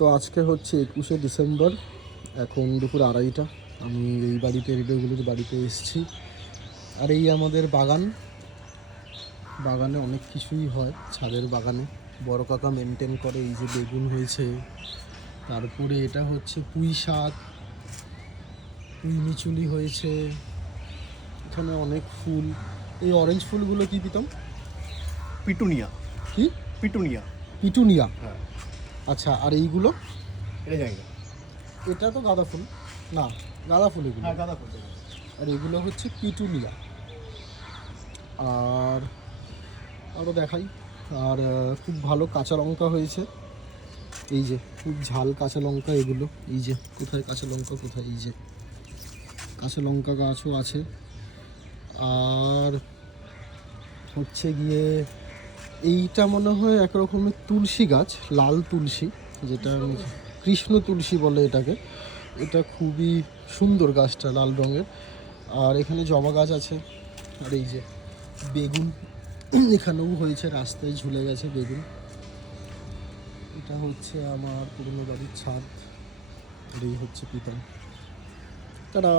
তো আজকে হচ্ছে 21শে ডিসেম্বর, এখন দুপুর 2:30। আমি এই বাড়িতে রেডিওগুলোর বাড়িতে এসেছি। আর এই আমাদের বাগানে অনেক কিছুই হয়। ছাদের বাগানে বড় কাকা মেনটেন করে। এই যে বেগুন হয়েছে, তারপরে এটা হচ্ছে পুঁই শাক, পুঁই মিচুলি হয়েছে, এখানে অনেক ফুল। এই অরেঞ্জ ফুলগুলো কি পিতাম? পিটুনিয়া। কি পিটুনিয়া? পিটুনিয়া। হ্যাঁ। আচ্ছা, আর এইগুলো? এটা জানি না। এটা তো গাঁদা ফুল না? গাঁদা ফুল এগুলো। হ্যাঁ, গাঁদা ফুল। আর এগুলো হচ্ছে পিটুনিয়া। আর আরও দেখাই। আর খুব ভালো কাঁচা লঙ্কা হয়েছে। এই যে খুব ঝাল কাঁচা লঙ্কা এগুলো। এই যে কোথায় কাঁচা লঙ্কা, কোথায়? এই যে কাঁচা লঙ্কা গাছও আছে। আর হচ্ছে গিয়ে এইটা মনে হয় এক রকমের তুলসী গাছ, লাল তুলসী, যেটা কৃষ্ণ তুলসী বলে এটাকে। এটা খুবই সুন্দর গাছটা, লাল রঙের। আর এখানে জবা গাছ আছে। আর এই যে বেগুন এখানেও হয়েছে, রাস্তায় ঝুলে গেছে বেগুন। এটা হচ্ছে আমার পুরনো বাড়ির ছাদ। আর এই হচ্ছে পিতা। তারা